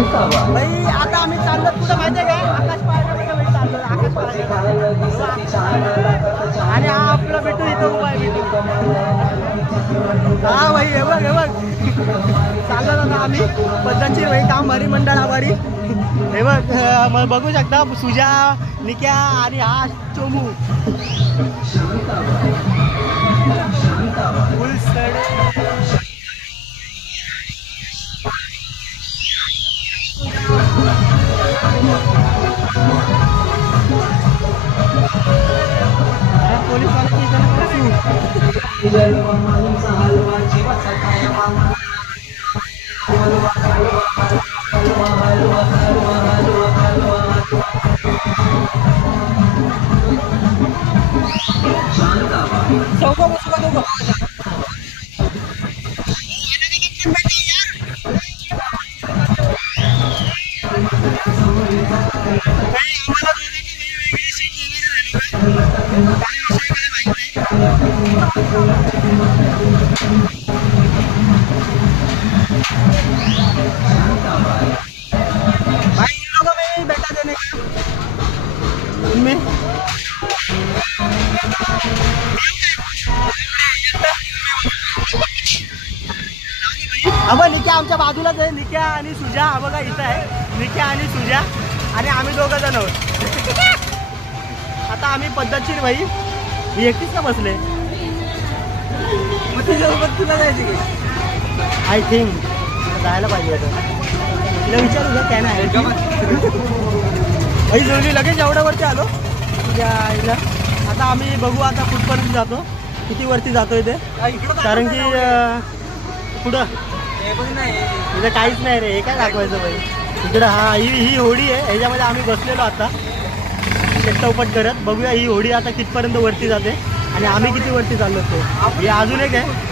भाई आता आम्ही चाललो कुठं माहितीये का आकाश पाळण्यामध्ये चाललो आकाश पाळणे आणि हा आपला बिट्टू इथं उभा आहे बिट्टू हा भाई हे बघ चाललो आता आम्ही पद्धतशीर भाई काम भरी मंडळ आभारी हे बघ बघू शकता सुजा निक्या आणि हा चोमू फुल सडे पोलीस भाई इन लोगों में बेटा देने का उनमें अब निक्या आमच्या बाजूलाच आहे निक्या आणि सुजा हा बघा इथं आहे निक्या आणि सुजा आणि आम्ही दोघं जण आहोत आता आम्ही पद्धतशीर भाई ही एकटीच का बसले मग तुझ्यासोबत तुला जायची आय थिंक जायला पाहिजे होतं तिला विचारू का काय नाही भाई जोडली लगेच एवढ्या वरती आलो तुझ्या आईला आता आम्ही बघू आता कुठपर्यंत जातो किती वरती जातोय ते कारण की पुढं तिथं काहीच नाही रे हे काय दाखवायचं भाई इकडं हा ही होडी आहे ह्याच्यामध्ये आम्ही बसलेलो आता चौपट करत बघूया ही होडी आता कितपर्यंत वरती जाते आणि आम्ही किती वरती चाललो ते हे अजून एक आहे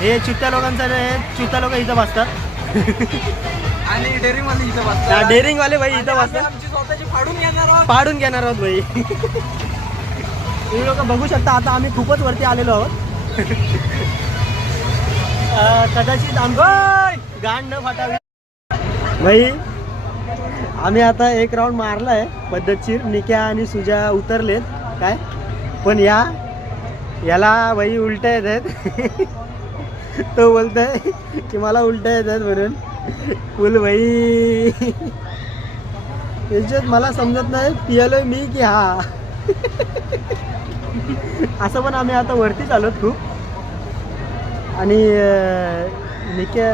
हे चुत्या लोकांचं हे चुत्या लोक इथं बसतात आणि डेअरिंग वाले इथं बसतात डेअरिंग वाले भाई इथं बसतात आमची स्वतःची फाडून घेणार आहोत भाई तुम्ही लोक बघू शकता आता आम्ही खूपच वरती आलेलो आहोत कदाचित आमचं गाण न फाटावी भाई आम्ही आता एक राऊंड मारला आहे पद्धतशीर निक्या आणि सुजा उतरलेत काय पण याला भाई उलट्या येत आहेत तो बोलतोय की मला उलट्या येत आहेत म्हणून फुल भाई याच्यात मला समजत नाही पियालोय मी की हा असं पण आम्ही आता वरतीच आलोत खूप आणि निक्या